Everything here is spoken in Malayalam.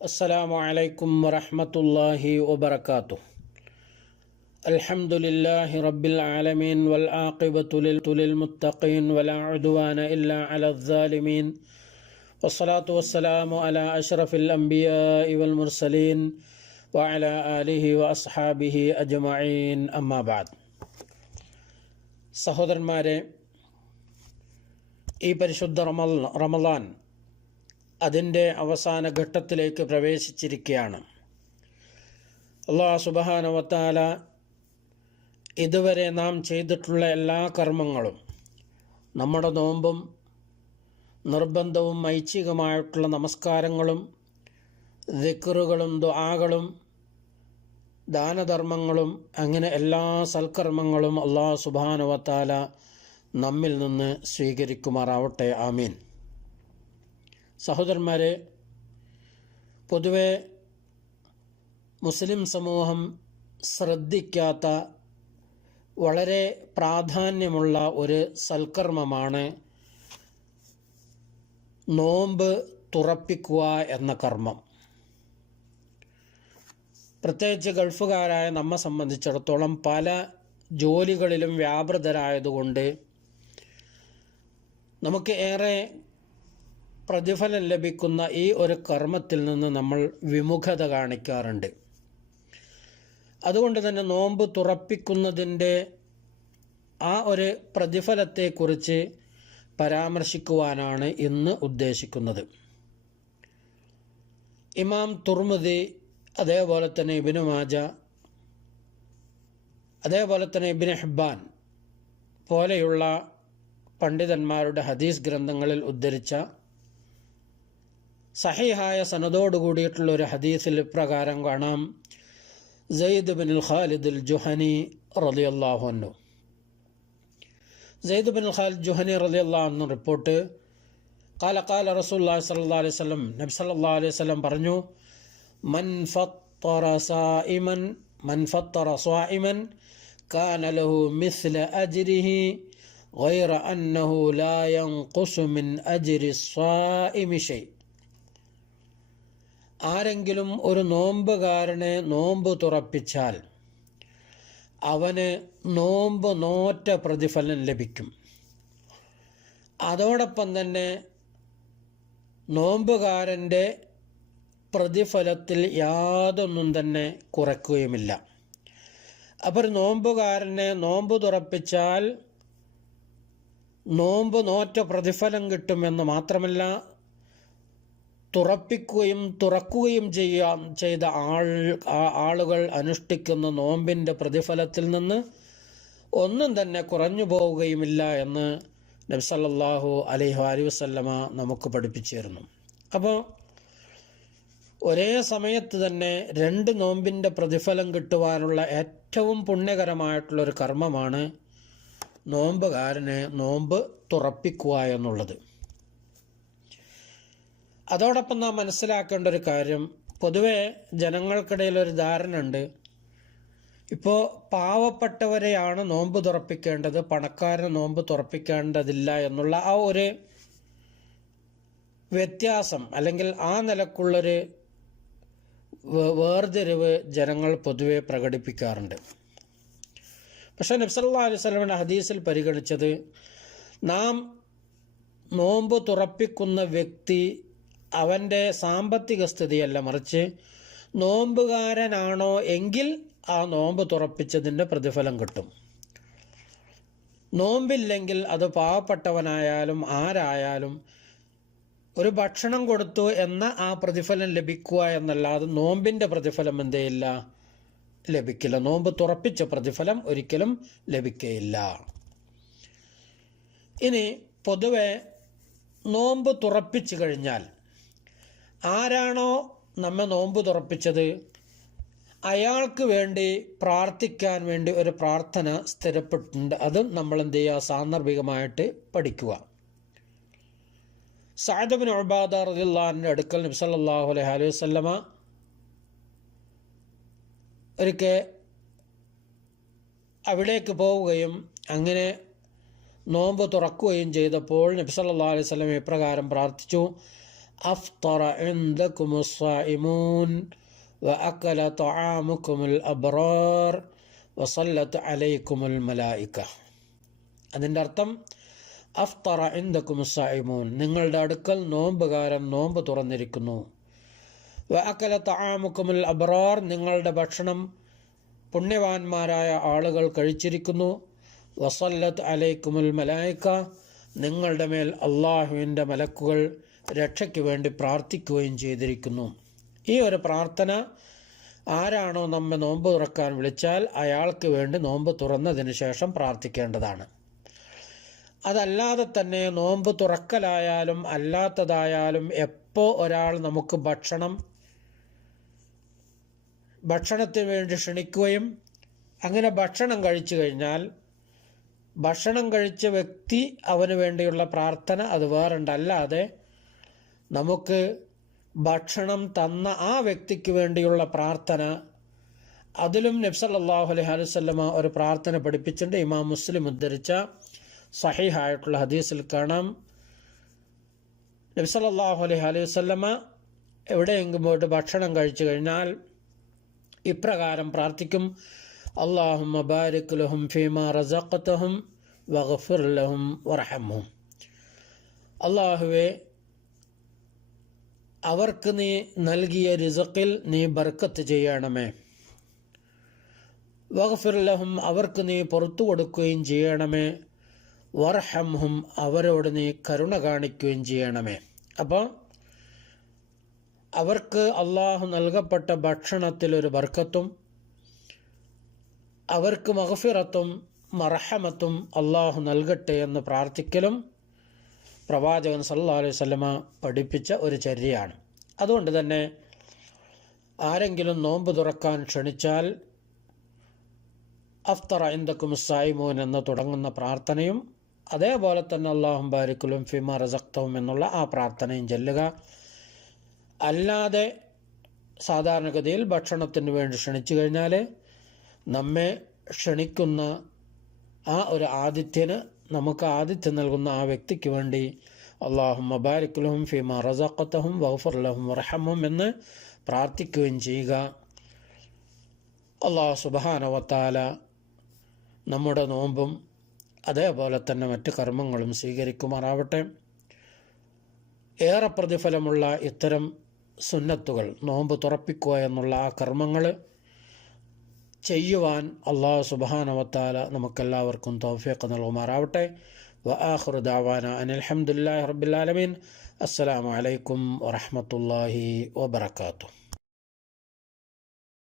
السلام عليكم ورحمة الله وبركاته. الحمد لله رب العالمين والعاقبة للمتقين ولا عدوان إلا على الظالمين والصلاة والسلام على أشرف الأنبياء والمرسلين وعلى آله وأصحابه أجمعين أما بعد. സഹോദരന്മാരെ, ഈ പരിശുദ്ധ റമളാൻ അതിൻ്റെ അവസാന ഘട്ടത്തിലേക്ക് പ്രവേശിച്ചിരിക്കുകയാണ്. അല്ലാഹു സുബ്ഹാനഹു വ തആല ഇതുവരെ നാം ചെയ്തിട്ടുള്ള എല്ലാ കർമ്മങ്ങളും, നമ്മുടെ നോമ്പും നിർബന്ധവും ഐച്ഛികമായിട്ടുള്ള നമസ്കാരങ്ങളും ദിക്റുകളും ദുആകളും ദാനധർമ്മങ്ങളും അങ്ങനെ എല്ലാ സൽക്കർമ്മങ്ങളും അല്ലാഹു സുബ്ഹാനഹു വ തആല നമ്മിൽ നിന്ന് സ്വീകരിക്കുമാറാവട്ടെ. ആമീൻ. സഹോദരന്മാരെ, പൊതുവെ മുസ്ലിം സമൂഹം ശ്രദ്ധിക്കാത്ത വളരെ പ്രാധാന്യമുള്ള ഒരു സൽക്കർമ്മമാണ് നോമ്പ് തുറപ്പിക്കുക എന്ന കർമ്മം. പ്രത്യേകിച്ച് ഗൾഫുകാരായ നമ്മെ സംബന്ധിച്ചിടത്തോളം പല ജോലികളിലും വ്യാപൃതരായതുകൊണ്ട് നമുക്ക് ഏറെ പ്രതിഫലം ലഭിക്കുന്ന ഈ ഒരു കർമ്മത്തിൽ നിന്ന് നമ്മൾ വിമുഖത കാണിക്കാറുണ്ട്. അതുകൊണ്ട് തന്നെ നോമ്പ് തുറപ്പിക്കുന്നതിൻ്റെ ആ ഒരു പ്രതിഫലത്തെക്കുറിച്ച് പരാമർശിക്കുവാനാണ് ഇന്ന് ഉദ്ദേശിക്കുന്നത്. ഇമാം തുർമുദി, അതേപോലെ തന്നെ ഇബ്നു മാജ, അതേപോലെ തന്നെ ഇബ്നു ഹിബ്ബാൻ പോലെയുള്ള പണ്ഡിതന്മാരുടെ ഹദീസ് ഗ്രന്ഥങ്ങളിൽ ഉദ്ധരിച്ച സഹീഹായ സനദോടുകൂടിയിട്ടുള്ള ഒരു ഹദീസിൽ ഇപ്രകാരം കാണാം. സയ്യിദ് ബിൻ ഖാലിദ് അൽ ജുഹനി റളിയല്ലാഹു അൻഹു, സയ്യിദ് ബിൻ ഖാലിദ് ജുഹനി റളിയല്ലാഹു അൻഹു റിപ്പോർട്ട്, ഖാല ഖാല റസൂലുള്ളാഹി സ്വല്ലല്ലാഹു അലൈഹി വസല്ലം, നബി സല്ലല്ലാഹു അലൈഹി വസല്ലം പറഞ്ഞു, മൻ ഫത്തറ സ്വാഇമൻ കാന ലഹു മിസ്ല അജ്രിഹി ഗൈറ അന്നഹു ലാ യൻഖുസു മിൻ അജ്രി സ്വാഇമി ഷൈ. ആരെങ്കിലും ഒരു നോമ്പുകാരനെ നോമ്പ് തുറപ്പിച്ചാൽ അവന് നോമ്പ് നോറ്റ പ്രതിഫലം ലഭിക്കും. അതോടൊപ്പം തന്നെ നോമ്പുകാരൻ്റെ പ്രതിഫലത്തിൽ യാതൊന്നും തന്നെ കുറയ്ക്കുകയുമില്ല. അപ്പോൾ നോമ്പുകാരനെ നോമ്പ് തുറപ്പിച്ചാൽ നോമ്പ് നോറ്റ പ്രതിഫലം കിട്ടുമെന്ന് മാത്രമല്ല, തുറക്കുകയും ചെയ്ത ആളുകൾ അനുഷ്ഠിക്കുന്ന നോമ്പിൻ്റെ പ്രതിഫലത്തിൽ നിന്ന് ഒന്നും തന്നെ കുറഞ്ഞു പോവുകയുമില്ല എന്ന് നബി സല്ലല്ലാഹു അലൈഹി വസല്ലമ നമുക്ക് പഠിപ്പിച്ചു തരുന്നു. അപ്പോൾ ഒരേ സമയത്ത് തന്നെ രണ്ട് നോമ്പിൻ്റെ പ്രതിഫലം കിട്ടുവാനുള്ള ഏറ്റവും പുണ്യകരമായിട്ടുള്ളൊരു കർമ്മമാണ് നോമ്പുകാരനെ നോമ്പ് തുറപ്പിക്കുക എന്നുള്ളത്. അതോടൊപ്പം നാം മനസ്സിലാക്കേണ്ട ഒരു കാര്യം, പൊതുവെ ജനങ്ങൾക്കിടയിൽ ഒരു ധാരണ ഉണ്ട്, ഇപ്പോൾ പാവപ്പെട്ടവരെയാണ് നോമ്പ് തുറപ്പിക്കേണ്ടത്, പണക്കാരന് നോമ്പ് തുറപ്പിക്കേണ്ടതില്ല എന്നുള്ള ആ ഒരു വ്യത്യാസം, അല്ലെങ്കിൽ ആ നിലക്കുള്ളൊരു വേർതിരിവ് ജനങ്ങൾ പൊതുവെ പ്രകടിപ്പിക്കാറുണ്ട്. പക്ഷേ നബി സല്ലല്ലാഹു അലൈഹി വസല്ലമയുടെ ഹദീസിൽ പരിഗണിച്ചത്, നാം നോമ്പ് തുറപ്പിക്കുന്ന വ്യക്തി അവൻ്റെ സാമ്പത്തിക സ്ഥിതിയല്ല, മറിച്ച് നോമ്പുകാരനാണോ എങ്കിൽ ആ നോമ്പ് തുറപ്പിച്ചതിൻ്റെ പ്രതിഫലം കിട്ടും. നോമ്പില്ലെങ്കിൽ അത് പാവപ്പെട്ടവനായാലും ആരായാലും ഒരു ഭക്ഷണം കൊടുത്തു എന്ന ആ പ്രതിഫലം ലഭിക്കുക എന്നല്ലാതെ നോമ്പിൻ്റെ പ്രതിഫലം എന്തെയില്ല, ലഭിക്കില്ല. നോമ്പ് തുറപ്പിച്ച പ്രതിഫലം ഒരിക്കലും ലഭിക്കുകയില്ല. ഇനി പൊതുവെ നോമ്പ് തുറപ്പിച്ചു കഴിഞ്ഞാൽ ആരാണോ നമ്മെ നോമ്പ് തുറപ്പിച്ചത് അയാൾക്ക് വേണ്ടി പ്രാർത്ഥിക്കാൻ വേണ്ടി ഒരു പ്രാർത്ഥന സ്ഥിരപ്പെട്ടിട്ടുണ്ട്. അതും നമ്മൾ എന്ത് ചെയ്യുക, സാന്ദർഭികമായിട്ട് പഠിക്കുക. സഅദ് ഇബ്നു ഉബാദ റളിയല്ലാഹു അൻഹു അടുക്കൽ നബി സല്ലല്ലാഹു അലൈഹി വസല്ലമ ഒരിക്കൽ അവിടേക്ക് പോവുകയും അങ്ങനെ നോമ്പ് തുറക്കുകയും ചെയ്തപ്പോൾ നബി സല്ലല്ലാഹു അലൈഹി വസല്ലം ഇപ്രകാരം പ്രാർത്ഥിച്ചു, أفطر عندكم الصائمون وأكل طعامكم الأبرار وصلت عليكم الملائكة. അതിൻ്റെ അർത്ഥം അഫ്തറ ഇൻദകും സായിമൂൻ, നിങ്ങളുടെ അടുക്കൽ നോമ്പുകാരൻ നോമ്പ് തുറന്നിരിക്കുന്നു. വഅകല തആമുകുമുൽ അബ്റാർ, നിങ്ങളുടെ ഭക്ഷണം പുണ്യവാന്മാരായ ആളുകൾ കഴിച്ചിരിക്കുന്നു. വസല്ലത്ത് അലൈക്കുമുൽ മലായിക, നിങ്ങളുടെ മേൽ അള്ളാഹുവിൻ്റെ മലക്കുകൾ രക്ഷയ്ക്ക് വേണ്ടി പ്രാർത്ഥിക്കുകയും ചെയ്തിരിക്കുന്നു. ഈ ഒരു പ്രാർത്ഥന ആരാണോ നമ്മെ നോമ്പ് തുറക്കാൻ വിളിച്ചാൽ അയാൾക്ക് വേണ്ടി നോമ്പ് തുറന്നതിന് ശേഷം പ്രാർത്ഥിക്കേണ്ടതാണ്. അതല്ലാതെ തന്നെ നോമ്പ് തുറക്കലായാലും അല്ലാത്തതായാലും എപ്പോൾ ഒരാൾ നമുക്ക് ഭക്ഷണത്തിന് വേണ്ടി ക്ഷണിക്കുകയും അങ്ങനെ ഭക്ഷണം കഴിച്ചു കഴിഞ്ഞാൽ ഭക്ഷണം കഴിച്ച വ്യക്തി അവന് വേണ്ടിയുള്ള പ്രാർത്ഥന അത് വേറുണ്ടല്ലാതെ നമുക്ക് ഭക്ഷണം തന്ന ആ വ്യക്തിക്ക് വേണ്ടിയുള്ള പ്രാർത്ഥന, അതിലും നബി സല്ലല്ലാഹു അലൈഹി വസല്ലമ ഒരു പ്രാർത്ഥന പഠിപ്പിച്ചിട്ടുണ്ട്. ഇമാം മുസ്ലിം ഉദ്ധരിച്ച സഹീഹായിട്ടുള്ള ഹദീസിൽ കാണാം, നബി സല്ലല്ലാഹു അലൈഹി വസല്ലമ എവിടെയെങ്കിലും പോയിട്ട് ഭക്ഷണം കഴിച്ചു കഴിഞ്ഞാൽ ഇപ്രകാരം പ്രാർത്ഥിക്കും: അല്ലാഹുമ്മ ബാരിക് ലഹും ഫീമാ റസഖ്തഹും വഗ്ഫിർ ലഹും വർഹംഹും. അല്ലാഹുവേ, അവർക്ക് നീ നൽകിയ റിസ്ഖിൽ നീ ബർക്കത്ത് ചെയ്യണമേ. വഗ്ഫിർ ലഹും, അവർക്ക് നീ പുറത്തു കൊടുക്കുകയും ചെയ്യണമേ. വർഹംഹും, അവരോട് നീ കരുണ കാണിക്കുകയും ചെയ്യണമേ. അപ്പോൾ അവർക്ക് അള്ളാഹു നൽകപ്പെട്ട ഭക്ഷണത്തിലൊരു ബർക്കത്തും അവർക്ക് മഗ്ഫിറത്തും മർഹമത്തും അള്ളാഹു നൽകട്ടെ എന്ന് പ്രാർത്ഥിക്കലും പ്രവാചകൻ സല്ലല്ലാഹു അലൈഹി വസല്ലമ പഠിപ്പിച്ച ഒരു ചര്യയാണ്. അതുകൊണ്ട് തന്നെ ആരെങ്കിലും നോമ്പ് തുറക്കാൻ ക്ഷണിച്ചാൽ അഫ്തറ ഇൻദകും സായിമൂൻ എന്ന് തുടങ്ങുന്ന പ്രാർത്ഥനയും അതേപോലെ തന്നെ അല്ലാഹുമ്മ ബാരിക് ലഹും ഫീമാ റസഖ്തഹും എന്നുള്ള ആ പ്രാർത്ഥനയും ചൊല്ലുക. അല്ലാതെ സാധാരണഗതിയിൽ ഭക്ഷണത്തിന് വേണ്ടി ക്ഷണിച്ചു കഴിഞ്ഞാൽ നമ്മെ ക്ഷണിക്കുന്ന ആ ഒരു ആതിഥ്യന്, നമുക്ക് ആതിഥ്യം നൽകുന്ന ആ വ്യക്തിക്ക് വേണ്ടി അല്ലാഹുമ്മ ബാരിക് ലഹും ഫീമാ റസഖ്തഹും വഗ്ഫിർ ലഹും വർഹംഹും എന്ന് പ്രാർത്ഥിക്കുകയും ചെയ്യുക. അല്ലാഹു സുബ്ഹാനഹു വ തആല നമ്മുടെ നോമ്പും അതേപോലെ തന്നെ മറ്റ് കർമ്മങ്ങളും സ്വീകരിക്കുമാറാവട്ടെ. ഏറെ പ്രതിഫലമുള്ള ഇത്തരം സുന്നത്തുകൾ, നോമ്പ് തുറപ്പിക്കുക എന്നുള്ള ആ കർമ്മങ്ങൾ ചെയ്യുവാൻ അല്ലാഹു സുബ്ഹാനഹു വ തആല നമുക്കെല്ലാവർക്കും തൗഫീഖ് നൽകുമാറാവട്ടെ. വആഖിറു ദഅവാന അനിൽ ഹംദുലില്ലാഹി റബ്ബിൽ ആലമീൻ. അസ്സലാമു അലൈക്കും വറഹ്മത്തുള്ളാഹി വബറകാതുഹു.